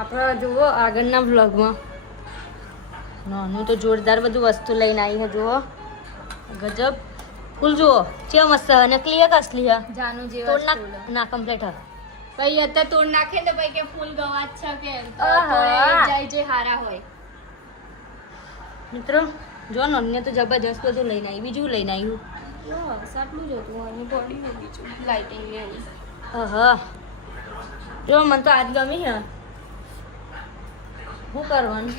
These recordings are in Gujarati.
આપણે જુઓ આગળના વ્લોગમાં નાનું તો જોરદાર બધું વસ્તુ લઈને આવી છે. જુઓ ગજબ ફૂલ જુઓ છે મસ્ત નકલી હે અસલી હે જાનું જેવા તોડ ફૂલ. ના કમ્પ્લીટ હે પછી અત્યારે તોડ નાખે ને પછી કે ફૂલ ગવાત છે કે આહા. તોડે જાય જે હારા હોય. મિત્રો જો નોન્ય તો જબરજસ્ત બધું લઈને આવી. બીજું લઈને આવ્યું બસ આટલું જ હતું અને બોડી નું બીજું લાઇટિંગ ને એવું. હા જો મને તો આજ ગમી હે શું કરવાનું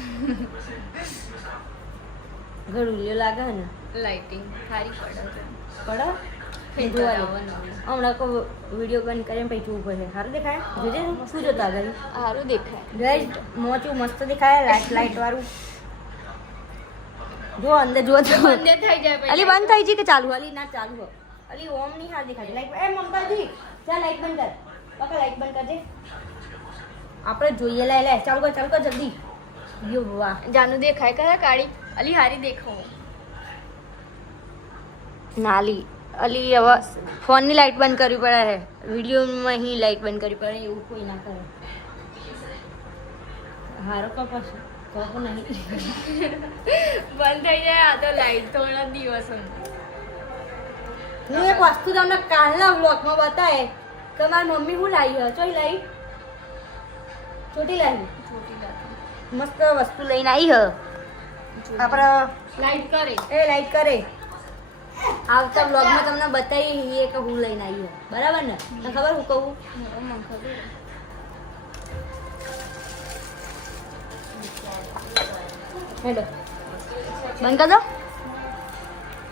ઘડું લાગે ને લાઇટિંગ સારી પડે છે. પડે હમણાં કો વિડીયો બંધ કરીને પછી જોવું પડે. સારું દેખાય જોજે શું જોતા આગળ સારું દેખાય. ગાઈસ મોચું મસ્ત દેખાય લાઈટ વાળું. જો અંદર જો તો બંધ થઈ જાય પછી. અલી બંધ થઈ ગઈ કે ચાલુ અલી ના ચાલુ હો અલી ઓમ ની હાલ દેખાય લાઈટ એ મમતાજી ચાલ લાઈટ બંધ કર પકા લાઈટ બંધ કરજે આપણે જોઈએ લે ચાલુ કર જલ્દી યો વાહ જાનું દેખાય કયા કાળી અલી હારી દેખો નાલી અલી હવે ફોનની લાઈટ બંધ કરવી પડે છે વિડીયોમાં અહીં લાઈટ બંધ કરવી પડે એવું કોઈ ના કરે હારો કપાસ કહો નહીં બંધ થઈ જાય આ તો લાઈટ થોડા દિવસ હું એક વસ્તુ તમને કાલના વ્લોગમાં બતાવે કે મારી મમ્મી હું લાવી હોય ચોઈ લાવી છોટી લાવી મસ્ત વસ્તુ લઈને આવી હ આપણે લાઈટ કરે એ લાઈટ કરે આવતા વ્લોગમાં તમને બતાવી કે હું લઈને આવી હોય બરાબર ને તને ખબર હું કહું મને ખબર હેલો બંધ કર દો